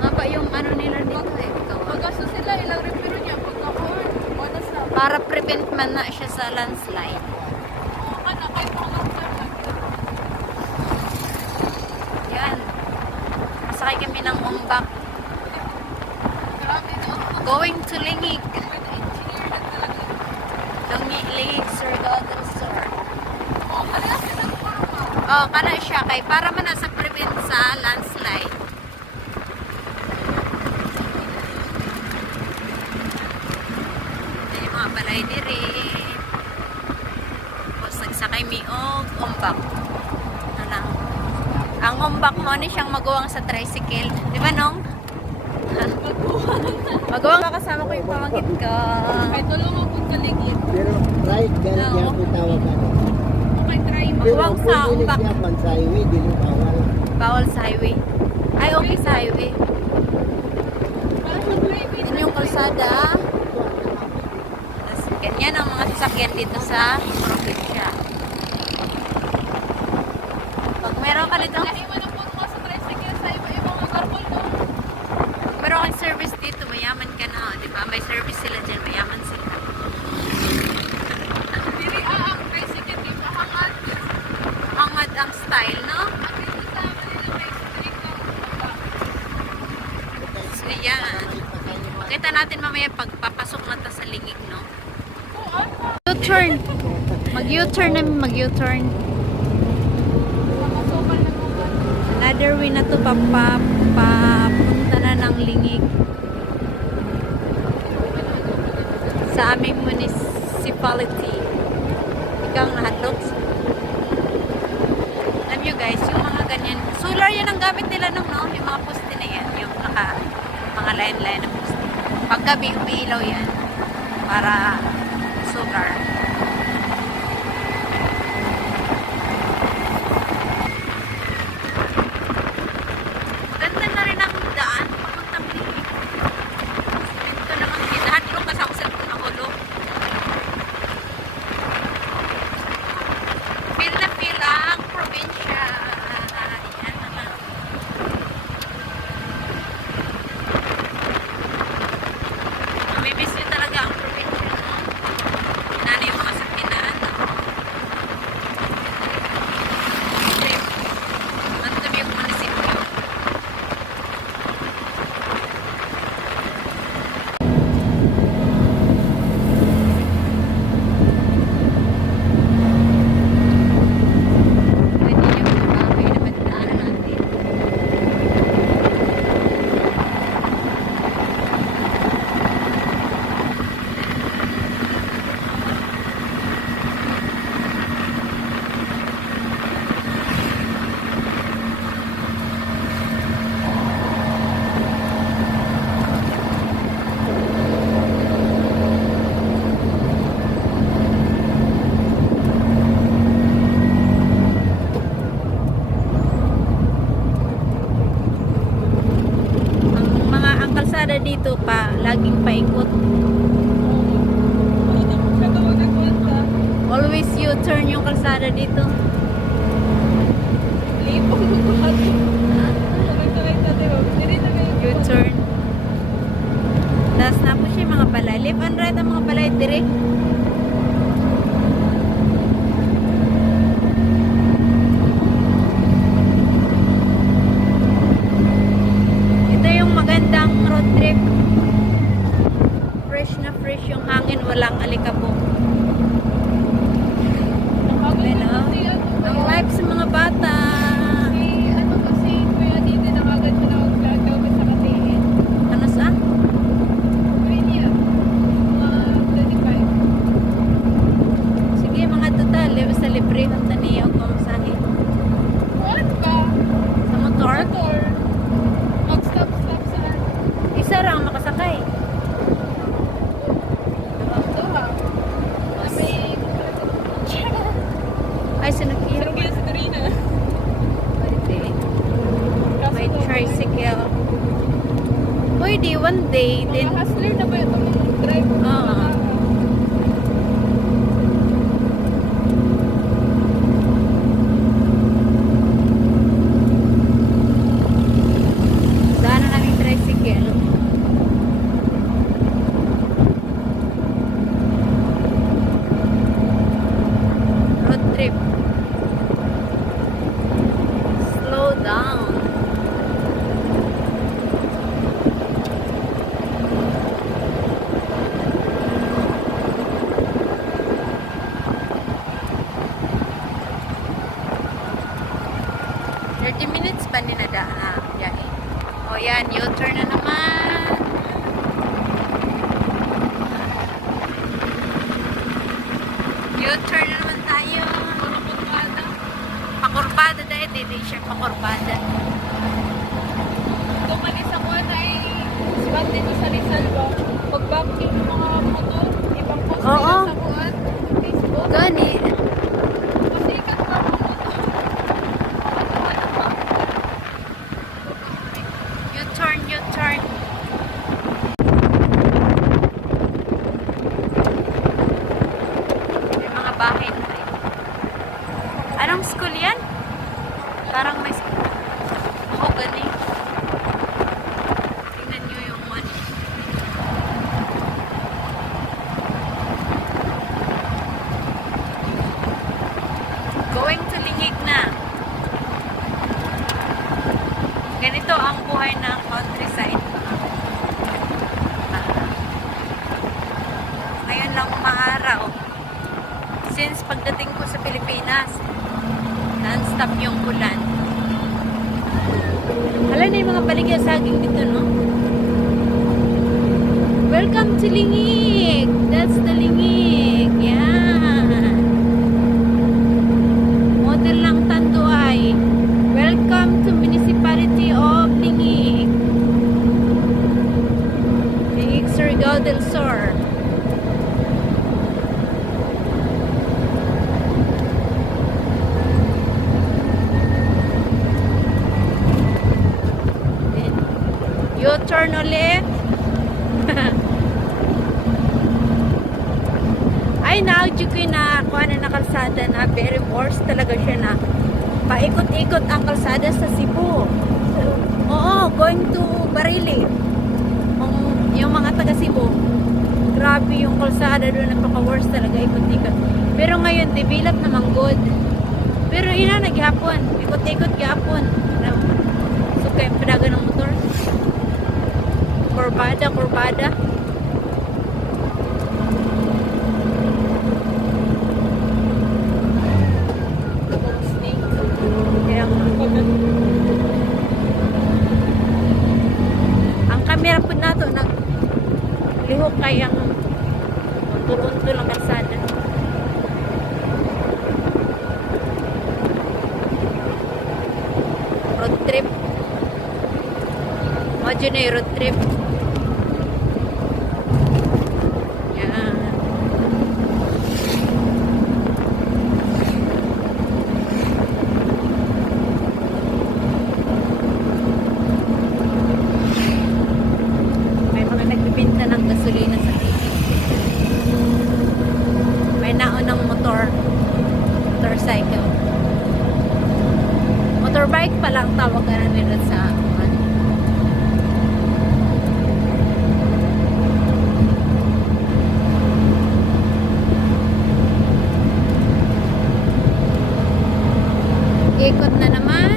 Mapa yung ano nila dito eh. Pagkaso sila, ilang repiro niya. Pagkakon, oras na. Para prevent man na siya sa landslide. Ano, kayo po Yan. Masakay kami ng umbak. grabe no. Going to Lingig. With engineer na talaga. Lingig, Sir Godel, Sir. Ano sila forma? Oh, kana siya kay para man na sa prevent sa landslide. Ay, mga balay diri. Tapos nagsakay mi og umbak. Ano? Ang umbak mo ni siyang maguwang sa tricycle. Di ba, Nong? Maguwang kasama ko yung pamangkin ko. Kahit tulungan po kaligid. Pero right, ganit Oo. niya po tawag ano. Okay, try mo. Maguwang sa pwede umbak. siya man sa highway, di mo bawal. Bawal sa highway. Ay, okay sa highway. Parang mag-private. Yun yung kalsada. Tapos, ganyan ang mga sasakyan dito sa probinsya. Pag meron ka dito, Naiwan ang puno sa tricycle sa iba-ibang lugar po, no? pag meron kang service dito, mayaman ka na. Di ba? May service sila dyan, mayaman sila. Diri ang tricycle dito. Hangad. Hangad ang style, no? At dito sa Manila may street na baba. So, yan. Kita natin mamaya pagpapasok na ta sa Lingig, no? U-turn. Mag-U-turn namin, mag-U-turn. Makasokal na po ba? Another way na to papunta na ng Lingig sa aming municipality. Ikaw ang nahadlok. Alam nyo guys, yung mga ganyan, solar yan ang gamit nila nung no, yung mga poste na yan, yung mga line-line na poste. Paggabi umiilaw yan para solar. Ganda na rin ang daan papuntang Lingig. Ito naman, hinahadlok kasi ako sa nakulo. Feel na feel ang probinsya. Yan naman. Mamimiss nyo talaga ang probinsya. No? Nani yung mga sakinaan. Nandun yung munisipyo. Pwede yung bahay na madadaanan natin. Ang kalsada dito pa, laging paikot. Hindi mo siya tawag na kwenta. Always U-turn yung kalsada dito. Lipong buhat. Nagkakay natin. Diri na kayo. U-turn. Tapos na po siya yung mga balay. Left and right ang mga balay direct. Ito yung magandang road trip. Fresh na fresh yung hangin. Walang alikabok. Nakagod Ano? kasi ano. Ang life sa mga bata. Ano kasi, kuya dito nakagad siya nag-vlog daw sa katiin. Ano sa? Kuya niya. Mga 25. Sige mga total. Basta libre ng taniyo kung masahe. What ka? Sa motor. Motor. Mag-stop sa Isa lang makasakay. ito ha. May Ay, sinakyan. sarong kaya sa Karina. Pwede. May tricycle. Pwede, one day. Mga Then, hustler na ba ito? Drive. Oo. down. Minutes pa ninada na biyahe. O yan, U-turn na naman. U-turn na naman tayo. Pakurbada. Pakurbada dahil, hindi siya pakurbada. Tumalis ako ay sibat dito sa Rizal ba? Pag-backing ng mga motor, ibang post Oo. nila sa kuwan. Facebook. Gani. Pasikat pa ang motor. U-turn, U-turn. May mga bahay na rin. Anong school yan? Parang may school. Oo, gani. Tingnan nyo yung one. Going to Lingig na. Ganito ang buhay ng countryside. Ngayon lang umaaraw. Since pagdating ko sa Pilipinas, non-stop yung ulan. Hala na yung mga baligya saging dito, no? Welcome to Lingig! That's the Lingig! Yan! Model lang Tanduay. Welcome to Municipality of Lingig. Lingig, Surigao del Sur. U-turn ulit. Ay, naudyo ko na ako na kalsada na very worst talaga siya na paikot-ikot ang kalsada sa Cebu. Oo, going to Barili. Yung mga taga Cebu. Grabe yung kalsada doon, napaka-worst talaga, ikot-ikot. Pero ngayon, develop naman good. Pero ina, naghapon. Ikot-ikot gihapon. So, kaya padaga ng motor. Kurbada, kurbada. Kaya ang camera po nato naglihok kayang turunto lang kalsada. Road trip. Imagine na yung road trip. Yan. May mga nagbibinta ng gasolina sa ticket. May naunang motorcycle. Motorbike pa lang tawag ka nila sa ikot na naman.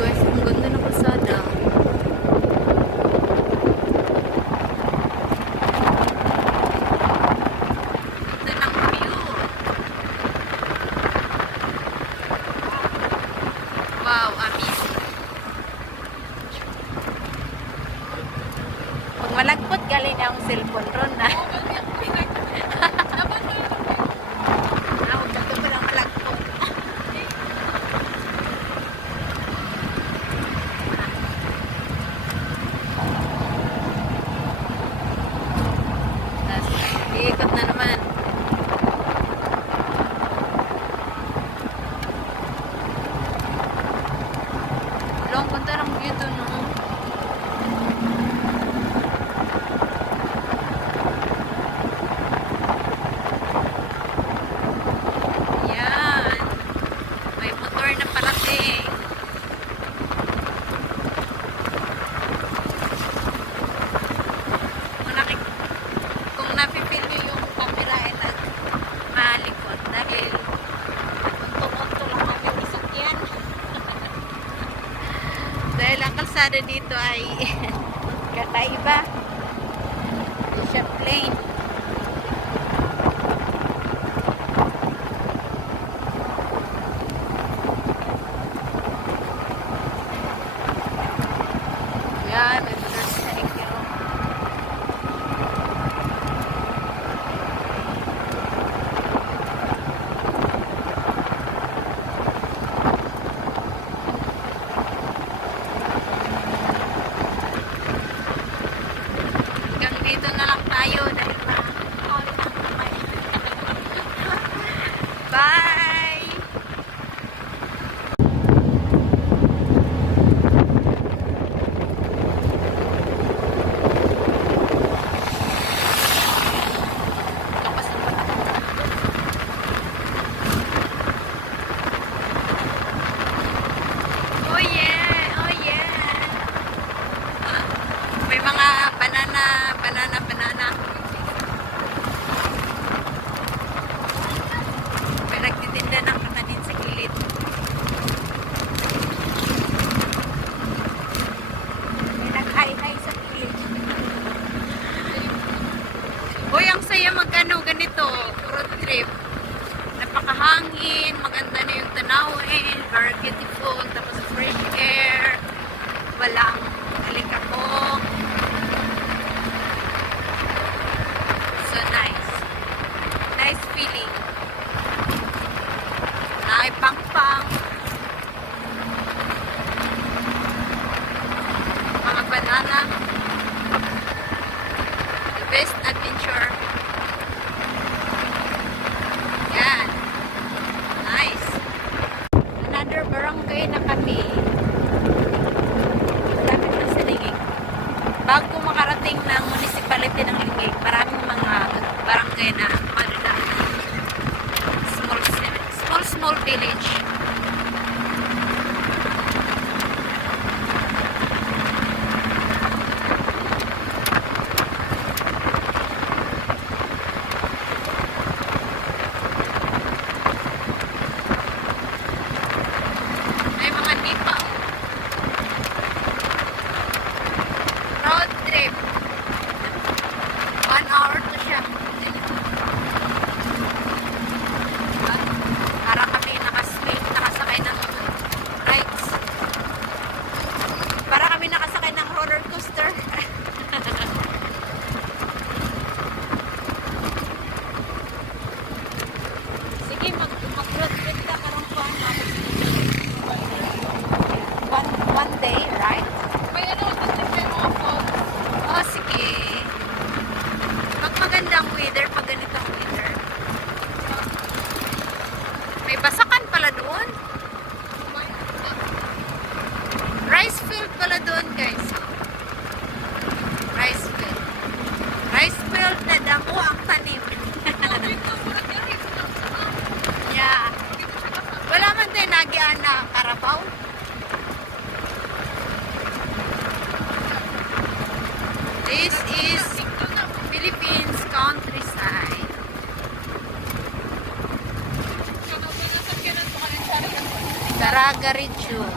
Guys, ang ganda ng kalsada. Ganda ng view. Wow, amazing. Pag malagpot, galing na ang cellphone ron na. Huwag ka pa lang malagpot. Iikot na naman. Long punta lang dito, no? Yan. May motor na parating. dito ay kakaiba. Hindi siya plain. Yan, may motorcycle. Hanggang dito na lang tayo dahil bye! Lakas ng patak. Oh yeah! Oh yeah! May mga banana. May nagtitinda ng kakanin sa gilid. May nag-hi-hi sa gilid. Uy, ang saya mag-ano ganito, road trip. Napakahangin, maganda na yung tanawin, very beautiful, tapos fresh air, walang alikabok. So nice. Nice feeling. Ay, pang-pang. Mga banana. The best adventure. Yan. Nice. Another barangay na kami. Lapit na sa Ligig. Bago makarating ng municipality ng Ligig, maraming mga barangay na madadaan. Small village. May mga nipa. Road trip. 1 hour to siya. Para kami nakasakay ng rides. Para kami nakasakay ng roller coaster. Sige, mag-road trip ka karong po one day, right? May ano, tatip may mga falls. Oh, sige. Pag magandang weather, pag ganitong weather. May basakan pala doon. Rice field pala doon, guys. Rice field. Rice field na damo ang tanim. Yeah. Wala man tayo nagian na karabaw. This is Philippines countryside. Caraga region.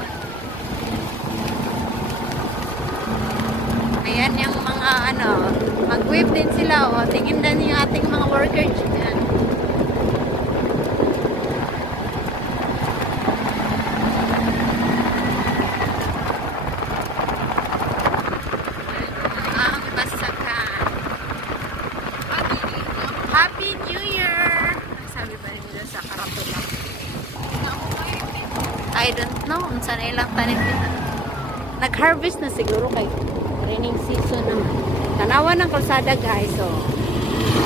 Ayan yung mga ano, mag-wave din sila o. Tingin din yung ating mga workers dyan. Ang basakan. Happy New Year! Sabi ba nila sa karatula? I don't know. Unsa na ilang tanim nila. Nag-harvest na siguro kay raining season naman. Tanawan ng kalsada, guys. So,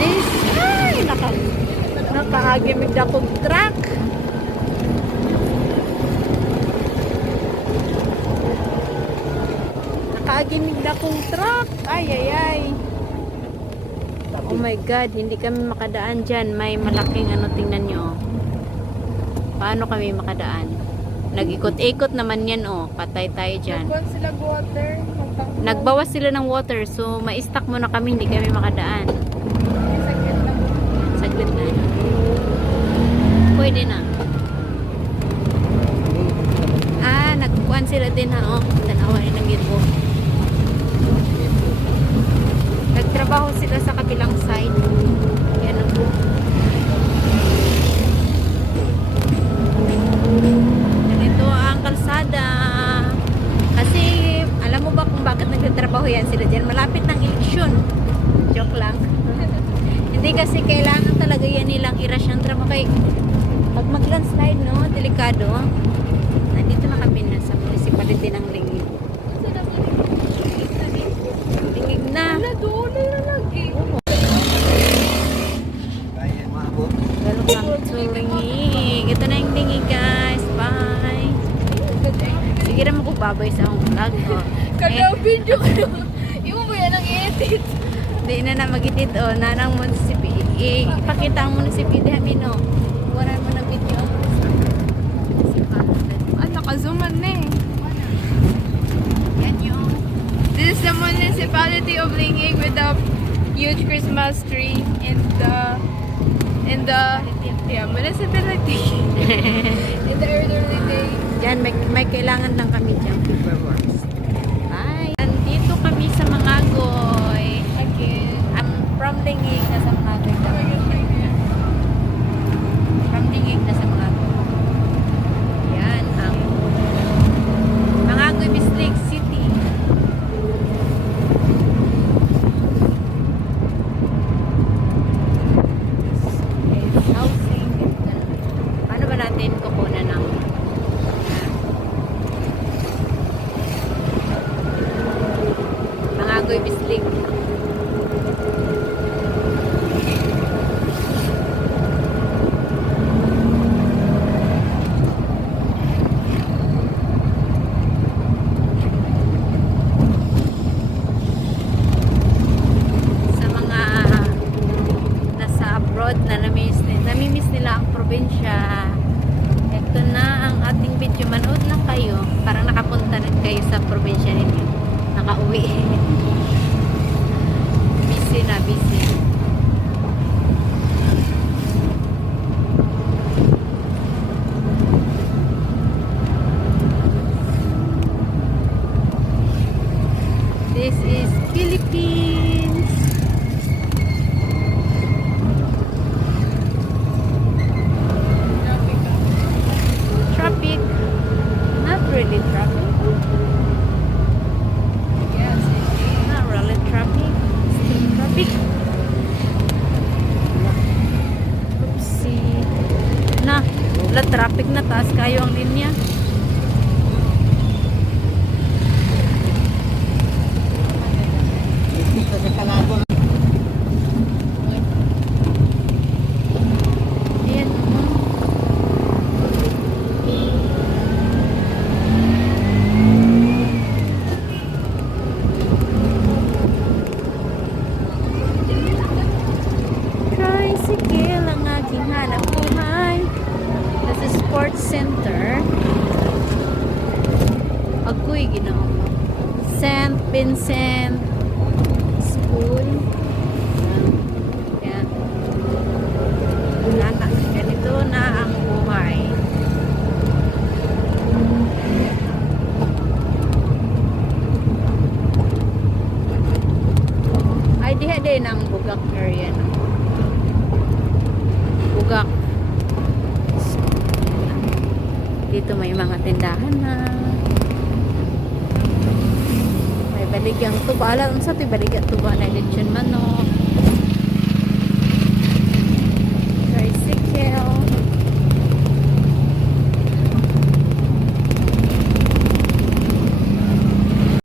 this, ay, nakaagimig na kong truck. Nakaagimig na kong truck. Ay, ay, ay. Oh my God, hindi kami makadaan dyan. May malaking ano, tingnan nyo. Paano kami makadaan? Nag-ikot-ikot naman yan, oh. Patay tayo dyan. Nagbuwan sila water. Nagbawas sila ng water, so ma-stuck muna kami, hindi kami makadaan. Sakit lang. Saglit na. Pwede na. Ah, nagkuhan sila din ha, oh. Tanawa rin ng gitbo. sila sa kabilang side. Yan o. Ganito ang kalsada. Kasi, alam mo ba kung bakit nagtatrabaho yan sila dyan? Malapit ng eleksyon. Joke lang. Hindi kasi kailangan talaga yan nilang i-rush ang trabaho. Kaya, pag mag-landslide, no, delikado. Nandito na kami na sa municipality ng Lingig. Lingig na. Wala doon na lagi. Kaya maabot. Welcome to Lingig. Ito na yung Lingig, guys. Bye. Sige naman kung babay sa akong vlog. Oh. Kada video ko. Imo ba yan ang edit? Di na mag-edit. Oh, nanang municipality. Ipakita ang municipality. Hamino. Wala mo na video. Ah, naka-zooman na eh. Yan yung This is the municipality of Lingig with the huge Christmas tree in the municipality in the early days. Diyan, may kailangan lang kami diyang paperworks. Bye! Nandito kami sa Mangagoy. Again. I'm from Lingig na sa Mangagoy. From Lingig na sa Mangagoy. Yan, ang Mangagoy Bislig City. It's housing. Paano ba natin kukunan ng Mangagoy Bislig? Sa mga nasa abroad na namimiss nila ang probinsya, ito na ang ating video. Manood lang kayo. Parang nakapunta rin kayo sa probinsya ninyo. Nakauwi. Busy na, busy. This is Philippines. Traffic. Not really traffic. Yes, it Not really traffic. Still traffic. Oopsie. Na, wala traffic na. Taas kayo ang linya. Dito sa Kalabo. Ayan. Tricycle ang aking hanap buhay. This is sports center. Agoy, ginawa mo. St. Vincent School. Yan. Ganito na ang buhay. Ay, diha din ang Bugak area. No? Bugak. Dito may mga tindahan na. May baligyang tuba. Alam sa ito baligyang tuba na lechon manok.